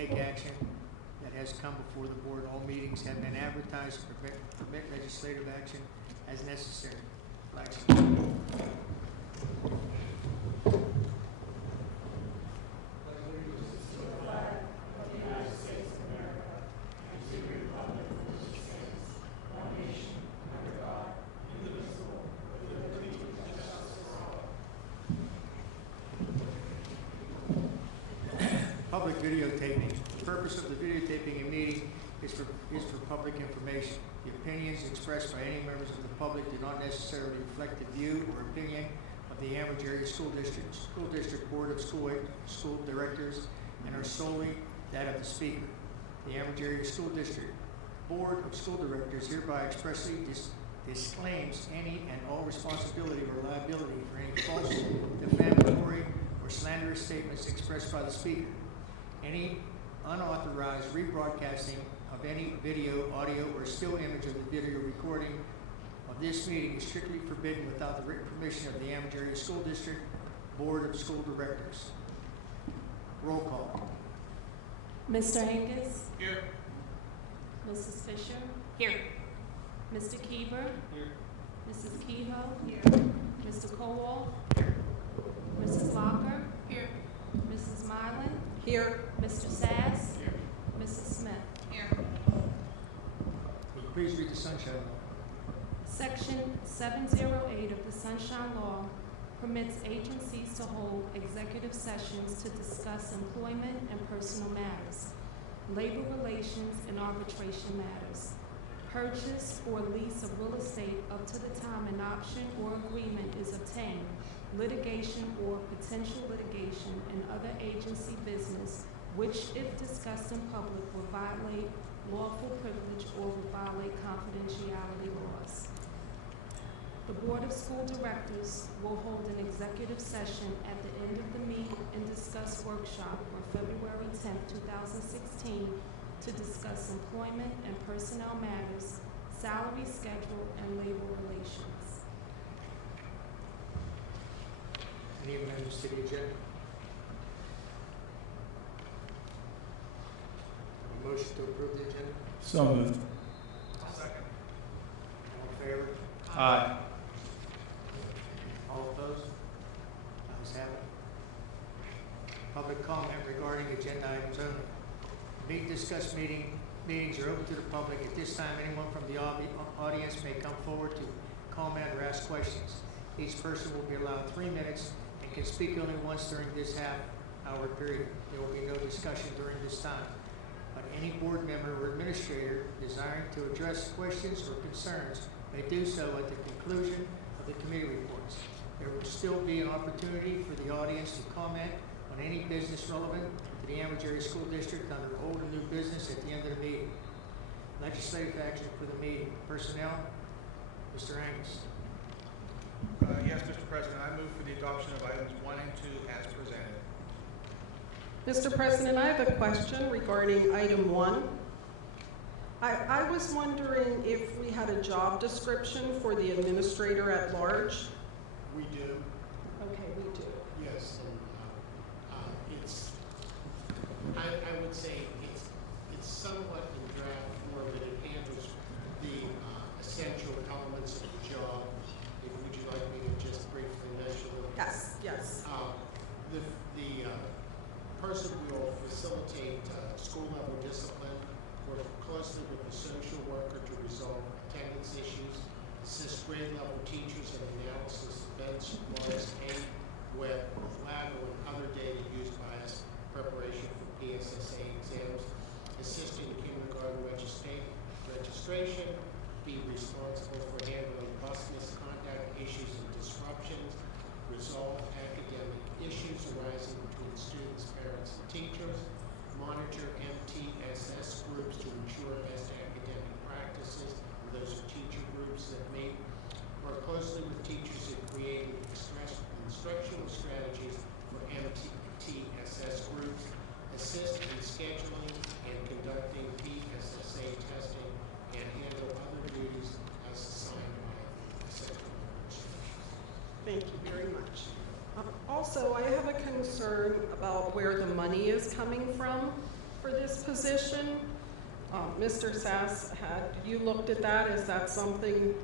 take action that has come before the board. All meetings have been advertised to permit legislative action as necessary. Public videotaping. The purpose of the videotaping a meeting is for public information. The opinions expressed by any members of the public do not necessarily reflect the view or opinion of the Ambridge Area School District Board of School Directors, and are solely that of the speaker. The Ambridge Area School District Board of School Directors hereby expressly disclaims any and all responsibility or liability for any false, defamatory, or slanderous statements expressed by the speaker. Any unauthorized rebroadcasting of any video, audio, or still image of the video recording of this meeting is strictly forbidden without the written permission of the Ambridge Area School District Board of School Directors. Roll call. Mr. Angus? Here. Mrs. Fisher? Here. Mr. Keever? Here. Mrs. Kehoe? Here. Mr. Kowal? Mrs. Locker? Here. Mrs. Mylan? Here. Mr. Sass? Here. Mrs. Smith? Here. Will you please read the Sunshine Law? Section 708 of the Sunshine Law permits agencies to hold executive sessions to discuss employment and personal matters, labor relations, and arbitration matters, purchase or lease of real estate up to the time an option or agreement is obtained, litigation or potential litigation, and other agency business which, if discussed in public, will violate lawful privilege or will violate confidentiality laws. The Board of School Directors will hold an executive session at the end of the meet and discuss workshop on February 10, 2016 to discuss employment and personnel matters, salary schedule, and labor relations. Any amendments to the agenda? A motion to approve the agenda? So moved. I'll second. All in favor? Aye. All opposed? Ayes have it. Public comment regarding agenda items only. Meetings are open to the public. At this time, anyone from the audience may come forward to comment or ask questions. Each person will be allowed 3 minutes and can speak only once during this half-hour period. There will be no discussion during this time. But any board member or administrator desiring to address questions or concerns may do so at the conclusion of the committee reports. There will still be an opportunity for the audience to comment on any business relevant to the Ambridge Area School District under old and new business at the end of the meeting. Legislative action for the meeting. Personnel, Mr. Angus. Yes, Mr. President, I move for the adoption of items 1 and 2 as presented. Mr. President, I have a question regarding item 1. I was wondering if we had a job description for the administrator at large. We do, Okay, we do. yes, and it's, I would say it's somewhat in draft form, but it handles the essential elements of the job. Would you like me to just briefly mention them? Yes, yes. The person will facilitate school-level discipline, work closely with the social worker to resolve attendance issues, assist grade-level teachers in analysis of bench logs, aid with collateral and other data used by us, preparation for PSSA exams, assist in kindergarten registration, be responsible for handling bus misconduct issues and disruptions, resolve academic issues arising between students, parents, and teachers, monitor MTSS groups to ensure best academic practices. Those are teacher groups that meet. Work closely with teachers in creating instructional strategies for MTSS groups, assist in scheduling and conducting PSSA testing, and handle other duties as assigned by the central administration. Thank you very much. Also, I have a concern about where the money is coming from. for this position. Mr. Sass, had you looked at that? Is that something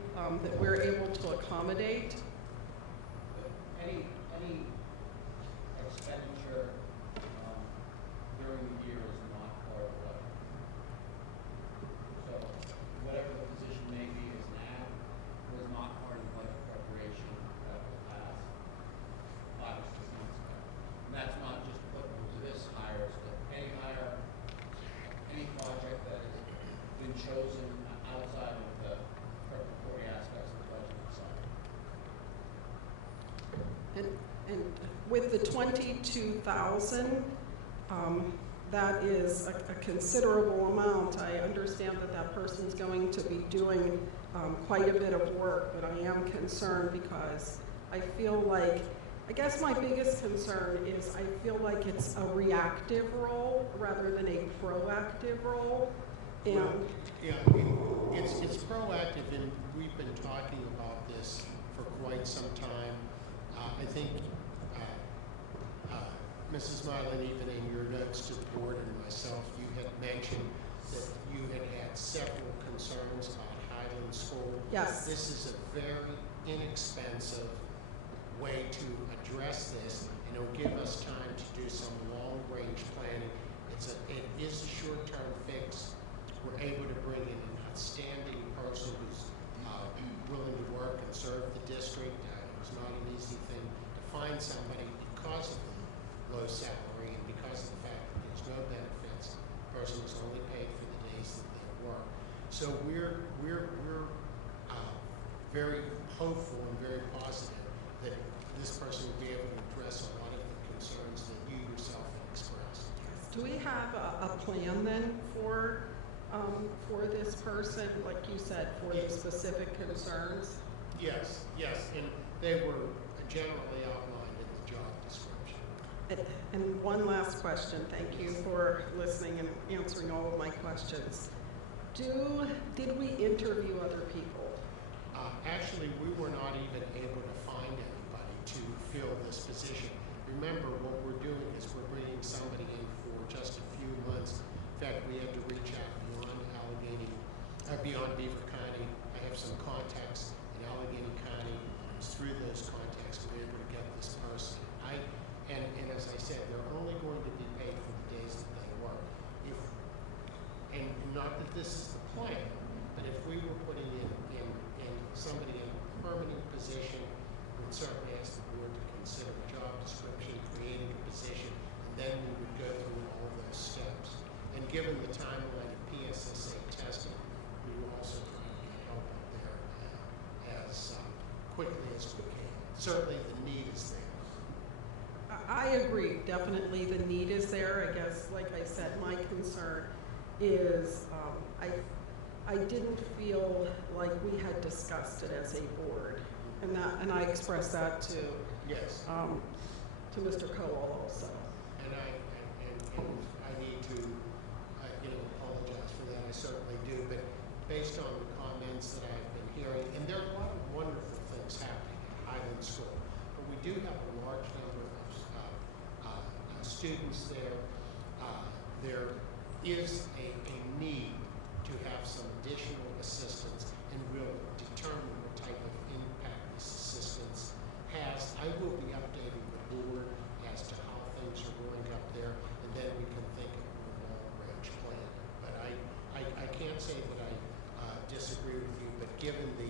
that we're able to accommodate? Any expenditure during the year is not part of what. So whatever the position may be is now was not part of the budget preparation that was passed 5 or 6 months ago. And that's not just applicable to this hire, it's to any hire, any project that has been chosen outside of the preparatory aspects of the budget side. And with the 22,000, that is a considerable amount. I understand that that person's going to be doing quite a bit of work, but I am concerned because I feel like, I guess my biggest concern is I feel like it's a reactive role rather than a proactive role. And Yeah, it's proactive, and we've been talking about this for quite some time. I think, Mrs. Marlin, even in your notes to the board and myself, you had mentioned that you had had several concerns about Highland School. yes, This is a very inexpensive way to address this, and it'll give us time to do some long-range planning. It is a short-term fix. We're able to bring in an outstanding person who's willing to work and serve the district. It was not an easy thing to find somebody because of the low salary and because of the fact that there's no benefits. The person is only paid for the days that they work. So we're very hopeful and very positive that this person will be able to address a lot of the concerns that you yourself have expressed. do we have a plan then for this person, like you said, for the specific concerns? Yes, and they were generally outlined in the job description. And one last question. Thank you for listening and answering all of my questions. Did we interview other people? Actually, we were not even able to find anybody to fill this position. Remember, what we're doing is we're bringing somebody in for just a few months. In fact, we had to reach out beyond Beaver County. I have some contacts in Allegheny County. It was through those contacts we were able to get this person. And as I said, they're only going to be paid for the days that they work. And not that this is the plan, but if we were putting in somebody in a permanent position, we'd certainly ask the board to consider a job description, creating a position, and then we would go through all of those steps. And given the timeline of PSSA testing, we will also try to get help up there as quickly as we can. Certainly the need is there. I agree. Definitely the need is there. I guess, like I said, my concern is I didn't feel like we had discussed it as a board. And I expressed that to Yes. to Mr. Cowell also. And I need to, apologize for that. I certainly do. But based on the comments that I've been hearing, and there are a lot of wonderful things happening at Highland School, but we do have a large number of students there. There is a need to have some additional assistance, and we'll determine what type of impact this assistance has. I will be updating the board as to how things are going up there, and then we can think of a long-range plan. But I can't say that I disagree with you, but given the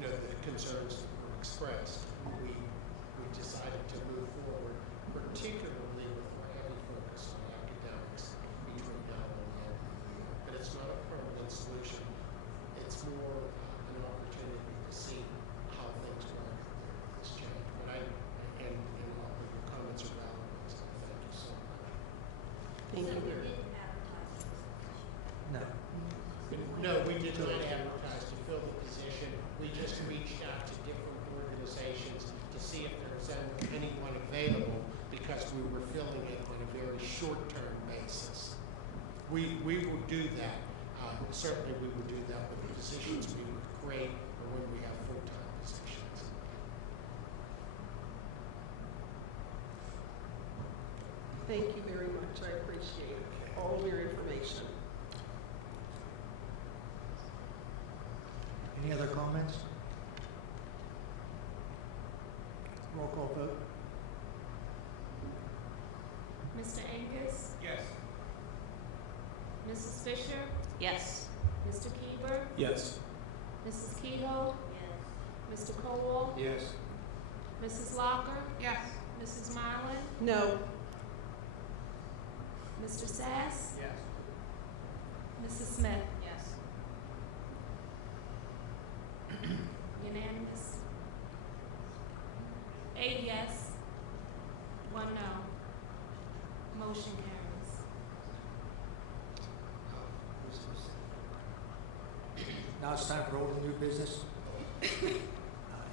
the concerns that were expressed, we decided to move forward, particularly with our heavy focus on academics between now and the end of the year. But it's not a permanent solution. It's more an opportunity to see how things work with this change. But and all of your comments are valid, so thank you so much. Thank you. No. No, we did not advertise to fill the position. We just reached out to different organizations to see if there was anyone available because we were filling it on a very short-term basis. We will do that. Certainly we will do that with the positions we would create or when we have full-time positions. Thank you very much. I appreciate all of your information. Any other comments? Roll call vote. Mr. Angus? Yes. Mrs. Fisher? Yes. Mr. Keever? Yes. Mrs. Kehoe? Mr. Colwell? Yes. Mrs. Locker? Yes. Mrs. Mylan? No. Mr. Sass? Yes. Mrs. Smith? Yes. Unanimous. 8 yes, 1 no. Motion carries. Now it's time for old and new business.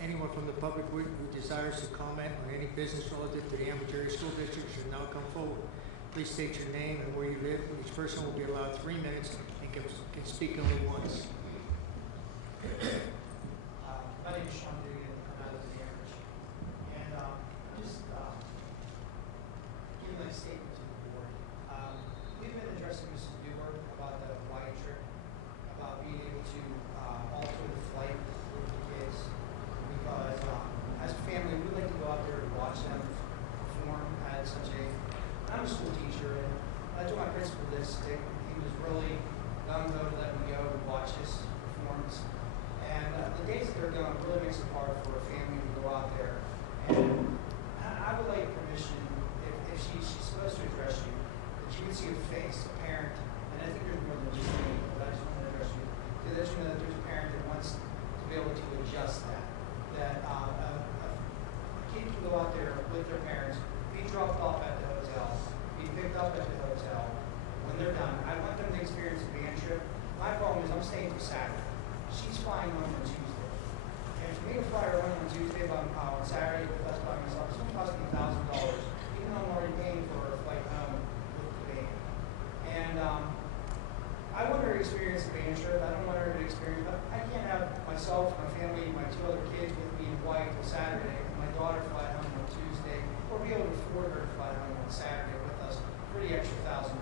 Anyone from the public who desires to comment on any business relative to the Amherst Area School District should now come forward. Please state your name and where you live. Each person will be allowed 3 minutes and can speak only once. My name is Sean Dugan, I'm out of the Amherst. And just giving my statement to the board. We've been addressing Mrs. Dewar about the Hawaii trip, about being able to alter the flight with the kids. Because as a family, we like to go out there and watch them perform at such a, I'm a school teacher, and I told my principal this, he was really gung-ho to let me go and watch his performance. And the days that they're gone really makes it hard for a family to go out there. And I would like permission, if she's supposed to address you, that you can see a face, a parent, and I think there's more than just me, but I just want to address you, to let you know that there's a parent that wants to be able to adjust that. That a kid can go out there with their parents, be dropped off at the hotel, be picked up at the hotel. When they're done, I want them to experience a band trip. My problem is I'm staying till Saturday. She's flying home on Tuesday. And for me to fly her home on Tuesday, but on Saturday with us by myself, it's going to cost me $1,000, even though I'm already paying for her flight home with the band. And I want her to experience the band trip. I don't want her to experience, but I can't have myself, my family, my 2 other kids with me in Hawaii till Saturday, and my daughter fly home on Tuesday, or be able to afford her to fly home on Saturday with us for the extra $1,000.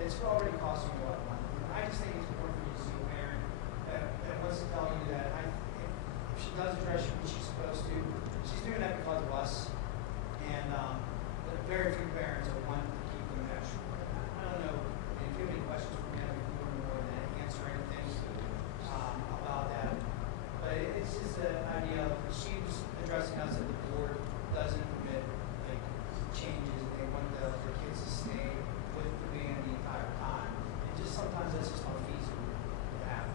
It's already costing me a lot of money. And I just think it's important for you to see a parent that wants to tell you that if she does address you when she's supposed to, she's doing that because of us. And very few parents are wanting to keep them extra. I don't know if you have any questions for me, I'd be more than answer anything about that. But it's just the idea of she's addressing us that the board doesn't permit like changes. They want the kids to stay with the band the entire time. And just sometimes that's just not feasible to happen.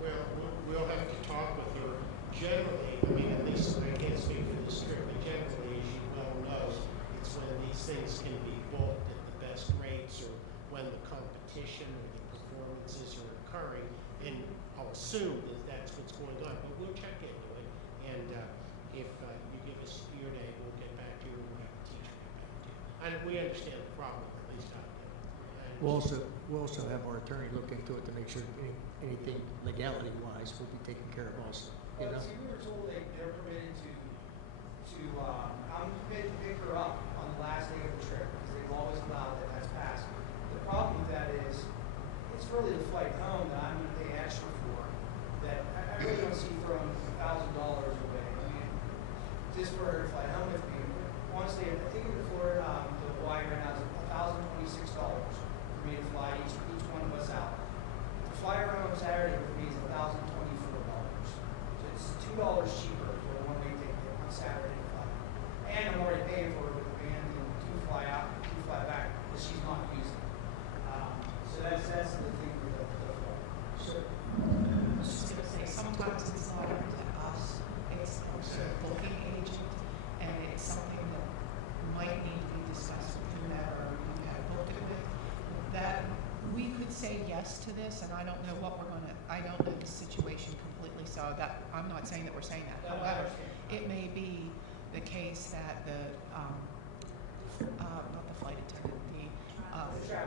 Well, we'll have to talk with her. Generally, I mean, at least I can't speak for the district, but generally, as you well know, it's when these things can be booked at the best rates or when the competition or the performances are occurring. And I'll assume that that's what's going on, but we'll check into it. And if you give us your name, we'll get back to you and we'll have the teacher get back to you. And we understand the problem, at least out there. We'll also have our attorney look into it to make sure anything legality-wise will be taken care of also. You Well, know? see, we were told they're permitted to I'm permitted to pick her up on the last day of the trip because they've always allowed that that's passed. The problem with that is it's really the flight home that I'm going to pay extra for. That I really don't see throwing $1,000 away. I mean, just for her to fly home with me. Honestly, I think in Florida, to Hawaii right now is $1,026 for me to fly each one of us out. To fly her home Saturday with me is $1,024. So it's $2 cheaper for a one-way ticket on Saturday to fly. And I'm already paying for it with the band and 2 fly out, 2 fly back that she's not using. So that's the thing with the flight. Sure. I was just gonna say, sometimes it's not up to us, it's also a booking agent, and it's something that might need to be discussed with whomever you had booked it with. That we could say yes to this, and I don't know what we're gonna, I don't know the situation completely, so that, I'm not saying that we're saying that. No, I However, understand. it may be the case that the, not the flight attendant,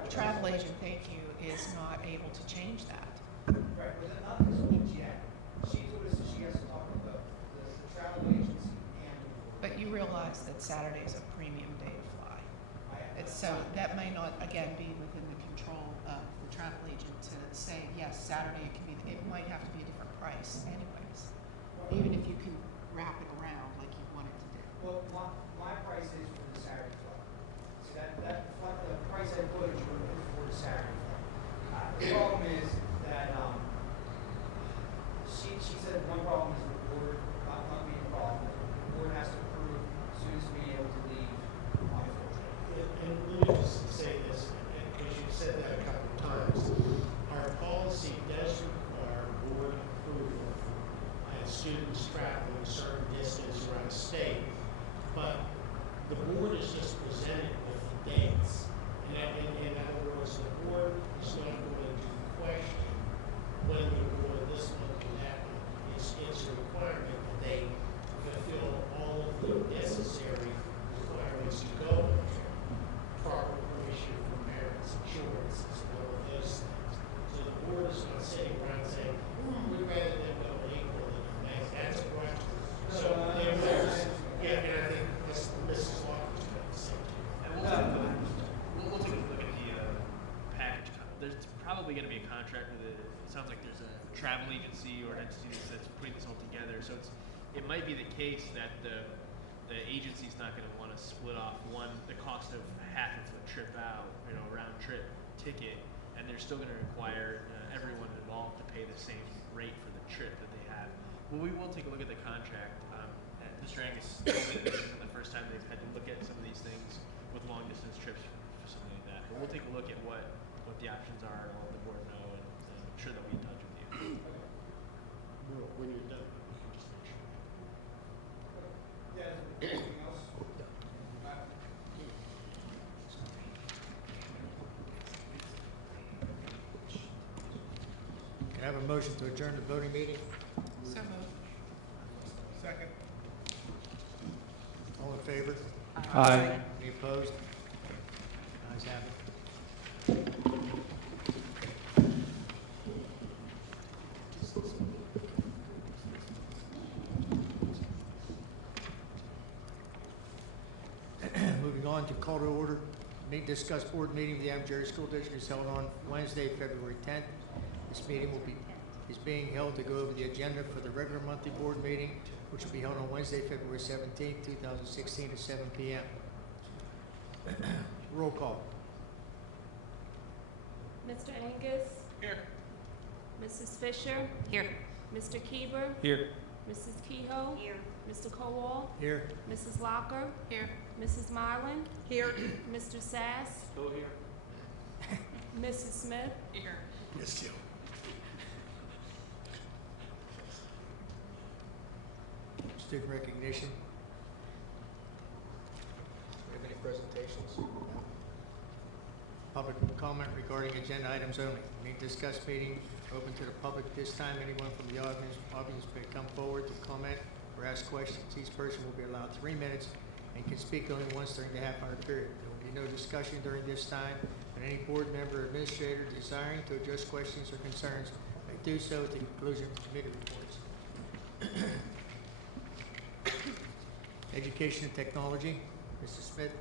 the travel agent, thank you, is not able to change that. Right, but nothing's booked yet. She told us that she has to talk with the travel agency But you realize that Saturday is a premium day to fly. So that may not, again, be within the control of the travel agent to say, yes, Saturday it might have to be a different price anyways, even if you can wrap it around like you wanted to do. Well, my price is for the Saturday flight. See, the price I put is for the Saturday flight. The problem is that, she said one problem is the board, not being a problem. The board has to approve students being able to leave on a full trip. And let me just say this, because you've said that a couple of times. Our policy does require board approval for students traveling a certain distance around the state, but the board is just presented with the dates. And in other words, the board is not going to question when the board this month can happen. It's a requirement that they fulfill all of the necessary requirements to go on the trip. Proper permission from parents, insurances, and all of those things. So the board is not sitting around saying, we'd rather them go in April than in May. That's correct. So, yeah, and I think Mrs. Locker's got the same thing. And we'll take a look at the package. There's probably going to be a contract with it. It sounds like there's a travel agency or an entity that's putting this all together. So it might be the case that the agency's not going to want to split off the cost of half of a trip out, round trip ticket, and they're still going to require everyone involved to pay the same rate for the trip that they have. Well, we will take a look at the contract. And Mr. Angus told me that this isn't the first time they've had to look at some of these things with long distance trips for something like that. But we'll take a look at what the options are and let the board know, and I'm sure they'll be in touch with you. Well, when you're done, you can just make sure. Yeah, anything else? Can I have a motion to adjourn the voting meeting? So moved. Second. All in favor? Aye. Any opposed? Ayes have it. Moving on to call to order. Discuss board meeting of the Adams Area School District is held on Wednesday, February 10th. This meeting is being held to go over the agenda for the regular monthly board meeting, which will be held on Wednesday, February 17th, 2016 at 7 p.m. Roll call. Mr. Angus? Here. Mrs. Fisher? Here. Mr. Keeber? Here. Mrs. Kehoe? Here. Mr. Kowal? Here. Mrs. Locker? Here. Mrs. Mylan? Here. Mr. Sass? Go here. Mrs. Smith? Here. Yes, you. Student recognition. Do we have any presentations? Public comment regarding agenda items only. Any discussed meeting open to the public this time. Anyone from the audience may come forward to comment or ask questions. Each person will be allowed 3 minutes and can speak only once during the half-hour period. There will be no discussion during this time, and any board member or administrator desiring to address questions or concerns may do so at the conclusion of committee reports. Education and technology, Mr. Smith.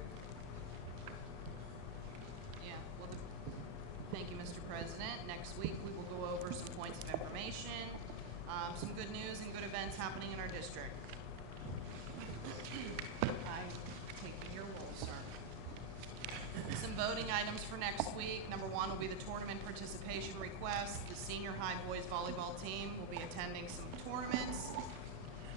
Yeah, well, thank you, Mr. President. Next week, we will go over some points of information, some good news and good events happening in our district. I'm taking your roll, sir. Some voting items for next week. Number 1 will be the tournament participation request. The senior high boys volleyball team will be attending some tournaments.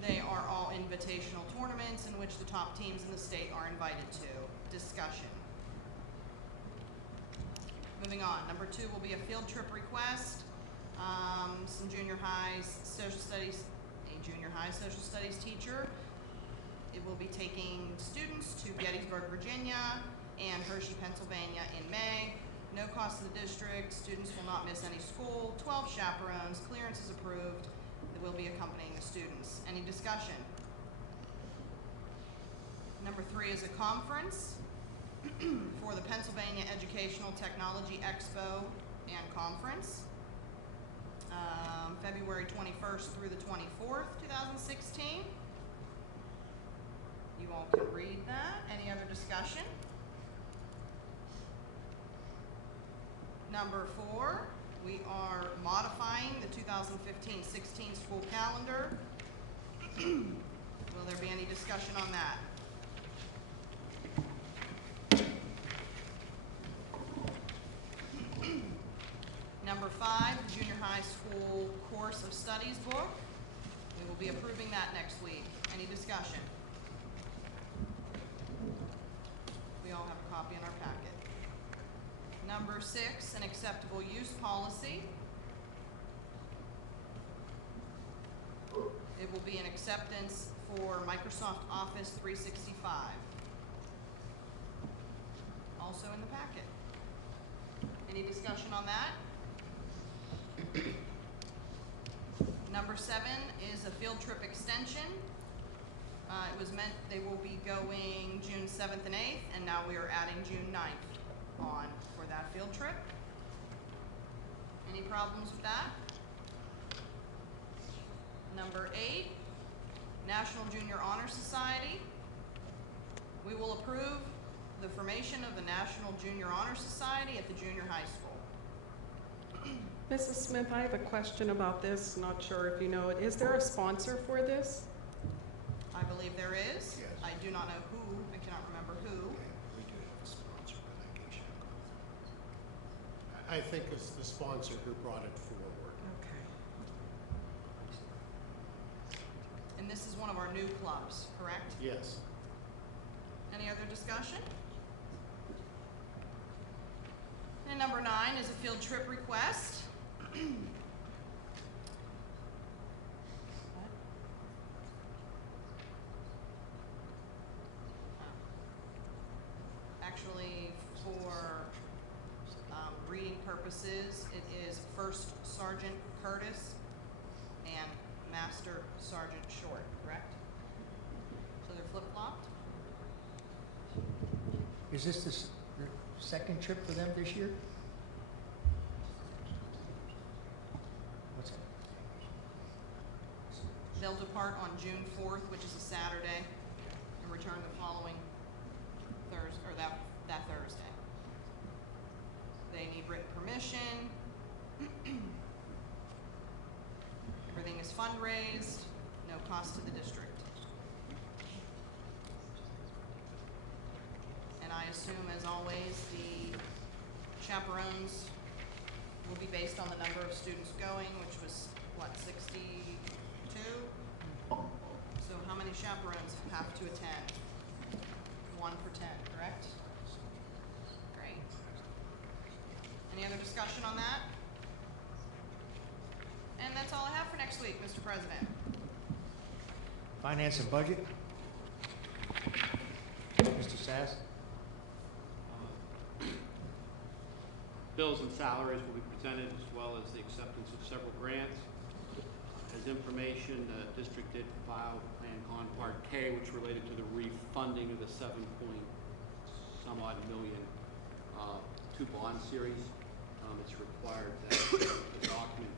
They are all invitational tournaments in which the top teams in the state are invited to. Discussion. Moving on. Number 2 will be a field trip request. Some junior highs social studies, a junior high social studies teacher. It will be taking students to Gettysburg, Virginia and Hershey, Pennsylvania in May. No cost to the district. Students will not miss any school. 12 chaperones. Clearance is approved. They will be accompanying the students. Any discussion? Number 3 is a conference for the Pennsylvania Educational Technology Expo and Conference. February 21st through the 24th, 2016. You You all can read that. Any other discussion? Number 4, we are modifying the 2015-16 school calendar. Will there be any discussion on that? Number 5, the junior high school course of studies book. We will be approving that next week. Any discussion? We all have a copy in our packet. Number 6, an acceptable use policy. It will be an acceptance for Microsoft Office 365. Also in the packet. Any discussion on that? Number 7 is a field trip extension. It was meant they will be going June 7th and 8th, and now we are adding June 9th on for that field trip. Any problems with that? Number 8, National Junior Honor Society. We will approve the formation of the National Junior Honor Society at the junior high school. Mrs. Smith, I have a question about this. Not sure if you know it. Is there a sponsor for this? I believe there is. Yes. I do not know who. I cannot remember who. We do have a sponsor, but I can check on that. I think it's the sponsor who brought it forward. Okay. And this is one of our new clubs, correct? Yes. Any other discussion? And number 9 is a field trip request. Actually, for reading purposes, it is First Sergeant Curtis and Master Sergeant Short, correct? So they're flip-flopped? Is this the second trip for them this year? What's that? They'll depart on June 4th, which is a Saturday, and return the following Thursday, or that Thursday. They need written permission. Everything is fundraised, no cost to the district. And I assume, as always, the chaperones will be based on the number of students going, which was, what, 62? So how many chaperones have to attend? 1 for 10, correct? Great. Any other discussion on that? And that's all I have for next week, Mr. President. Finance and budget? Mr. Sass? Bills and salaries will be presented, as well as the acceptance of several grants. As information, the district did file Plan Con Part K, which related to the refunding of the 7-point-some-odd million two bond series. It's required that the document,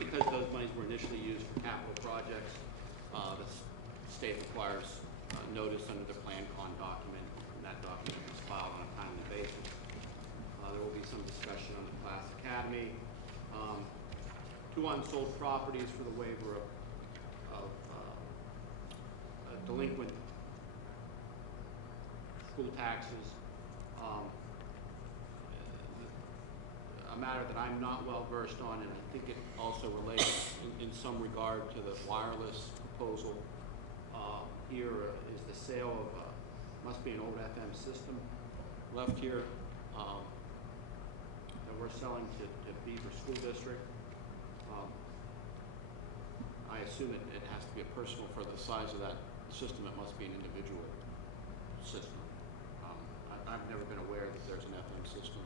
because those monies were initially used for capital projects, the state requires notice under the Plan Con document, and that document is filed on a timely basis. There will be some discussion on the class academy. 2 unsold properties for the waiver of delinquent school taxes. A matter that I'm not well versed on, and I think it also relates in some regard to the wireless proposal. Here is the sale of, must be an old FM system left here. That we're selling to Beaver School District. I assume it has to be a personal for the size of that system. It must be an individual system. I've never been aware that there's an FM system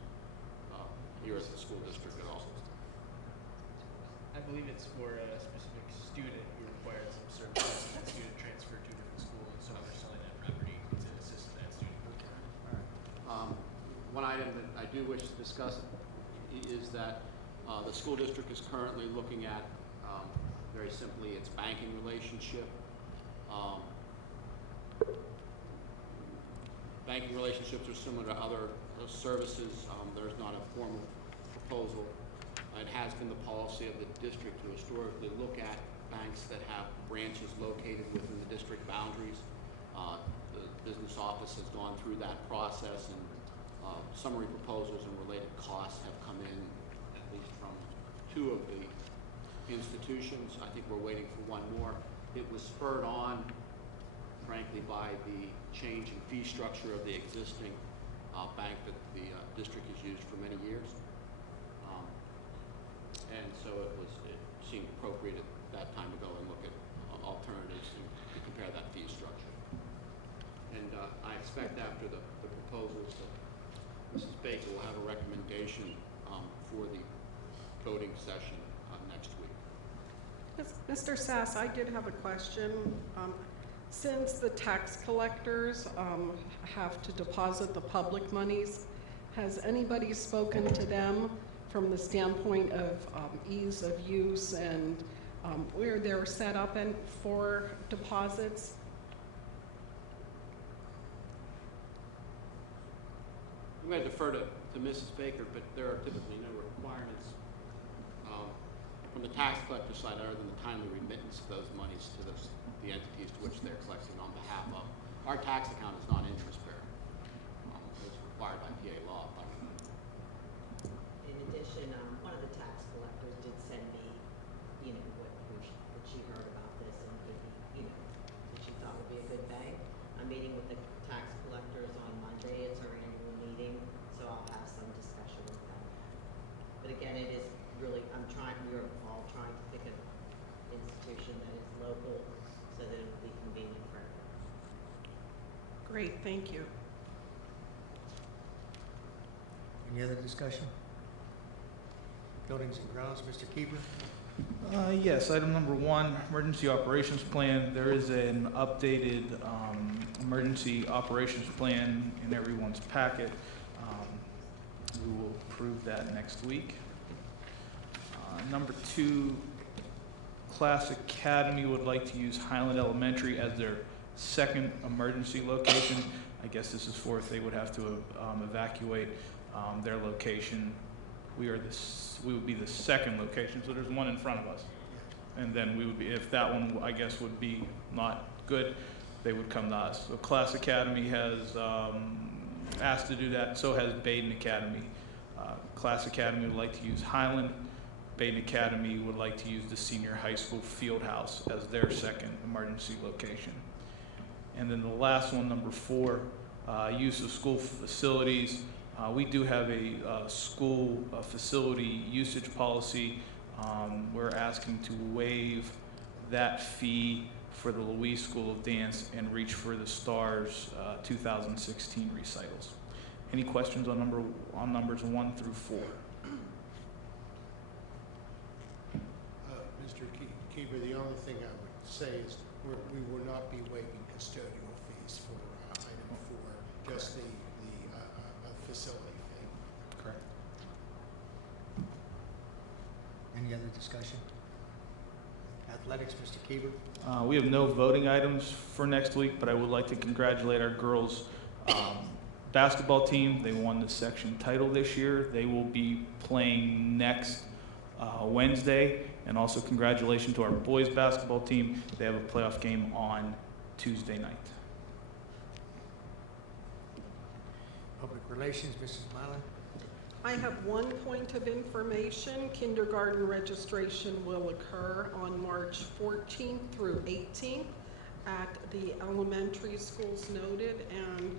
here at the school district at all. I believe it's for a specific student who requires some services, and that student transferred to a different school, and so we're selling that property to assist that student. One item that I do wish to discuss is that the school district is currently looking at, very simply, its banking relationship. banking relationships are similar to other services. There's not a formal proposal. It has been the policy of the district to historically look at banks that have branches located within the district boundaries. The business office has gone through that process, and summary proposals and related costs have come in, at least from 2 of the institutions. I think we're waiting for 1 more. It was spurred on, frankly, by the change in fee structure of the existing bank that the district has used for many years. And so it seemed appropriate at that time to go and look at alternatives and to compare that fee structure. And I expect after the proposals that Mrs. Baker will have a recommendation for the voting session next week. Mr. Sass, I did have a question. Since the tax collectors have to deposit the public monies, has anybody spoken to them from the standpoint of ease of use and where they're set up and for deposits? I'm going to defer to Mrs. Baker, but there are typically no requirements from the tax collector side other than the timely remittance of those monies to the entities to which they're collecting on behalf of. Our tax account is not interest bearing. It's required by PA law. In addition, one of the tax collectors did send me, what she heard about this and maybe, that she thought would be a good bank. I'm meeting with the tax collectors on Monday. It's our annual meeting, so I'll have some discussion with them. But again, it is really, we're all trying to pick an institution that is local so that it will be convenient for everyone. Great, thank you. Any other discussion? Buildings and grounds, Mr. Keeper? Yes, item number 1, emergency operations plan. There is an updated emergency operations plan in everyone's packet. We will approve that next week. Number 2, Class Academy would like to use Highland Elementary as their second emergency location. I guess this is for if they would have to evacuate their location. We would be the second location, so there's one in front of us. And then we would be, if that one, I guess, would be not good, they would come to us. So Class Academy has asked to do that, so has Baden Academy. Class Academy would like to use Highland. Baden Academy would like to use the senior high school field house as their second emergency location. And then the last one, number 4, use of school facilities. We do have a school facility usage policy. We're asking to waive that fee for the Louise School of Dance and Reach for the Stars 2016 recitals. Any questions on numbers 1 through 4? Mr. Keeper, the only thing I would say is we will not be waiving custodial fees for item 4, just the facility fee. Correct. Any other discussion? Athletics, Mr. Keeper? We have no voting items for next week, but I would like to congratulate our girls basketball team. They won the section title this year. They will be playing next Wednesday. And also congratulations to our boys basketball team. They have a playoff game on Tuesday night. Public Relations, Mrs. Mylan? I have one point of information. Kindergarten registration will occur on March 14th through 18th at the elementary schools noted, and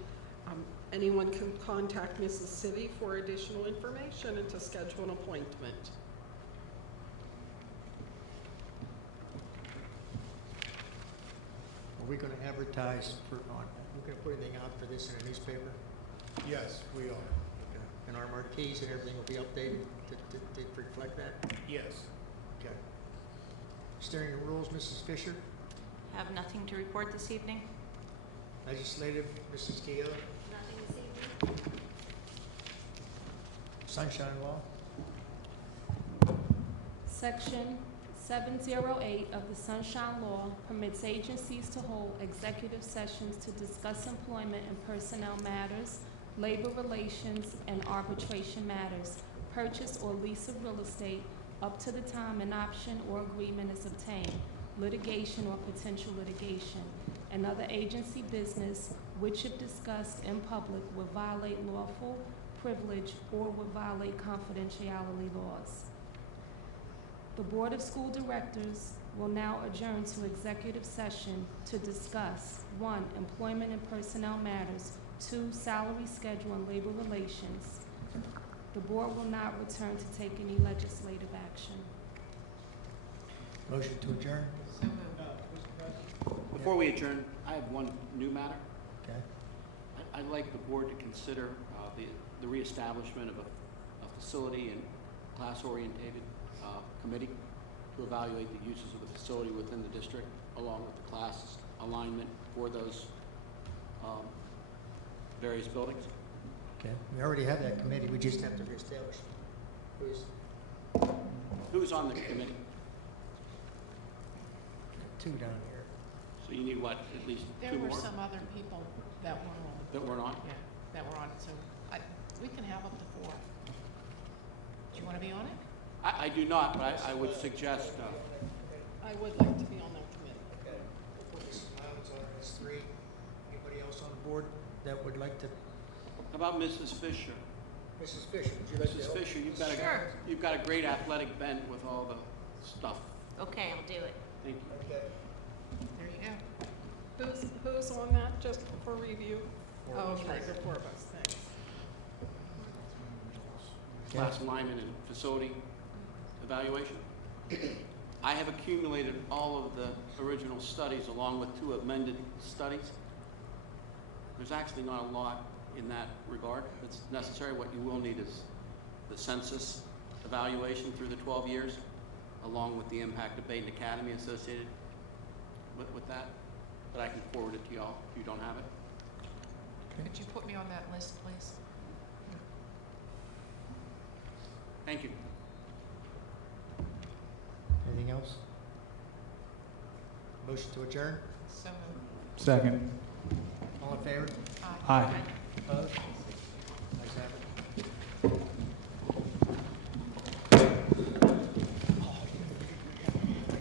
anyone can contact Mrs. Civy for additional information and to schedule an appointment. Are we going to advertise we're going to put anything out for this in a newspaper? Yes, we are. And our marquees and everything will be updated to reflect that? Yes. Okay. Steering the rules, Mrs. Fisher? Have nothing to report this evening? Legislative, Mrs. Keough? Nothing this evening? Sunshine Law? Section 708 of the Sunshine Law permits agencies to hold executive sessions to discuss employment and personnel matters, labor relations, and arbitration matters, purchase or lease of real estate up to the time an option or agreement is obtained, litigation or potential litigation, and other agency business which, if discussed in public, would violate lawful privilege or would violate confidentiality laws. The Board of School Directors will now adjourn to executive session to discuss 1, employment and personnel matters, 2, salary schedule and labor relations. The board will not return to take any legislative action. Motion to adjourn? So moved. Before we adjourn, I have one new matter. Okay. I'd like the board to consider the reestablishment of a facility and class-orientated committee to evaluate the uses of the facility within the district, along with the class alignment for those various buildings. Okay, we already have that committee, we just have to reestablish it. Who's on the committee? Two down here. So you need what, at least There two were more some other people that were on. that weren't on? Yeah, that were on it, so we can have up to 4. Do you want to be on it? I do not, but I would suggest, I would like to be on that committee. Okay. We'll put Mrs. Miles on as 3. Anybody else on the board that would like to? how about Mrs. Fisher? Mrs. Fisher, would you like to Mrs. help? Fisher, Sure. you've got a great athletic bent with all the stuff. Okay, I'll do it. Thank you. Okay. There you go. Who's on that, just for review? Four Oh, of us. okay, the 4 of us, thanks. Class alignment and facility evaluation. I have accumulated all of the original studies along with 2 amended studies. There's actually not a lot in that regard that's necessary. What you will need is the census evaluation through the 12 years, along with the impact of Baden Academy associated with that. But I can forward it to y'all if you don't have it. Could you put me on that list, please? Thank you. Anything else? Motion to adjourn? So moved. Second. All in favor? Aye. Aye. Opposed?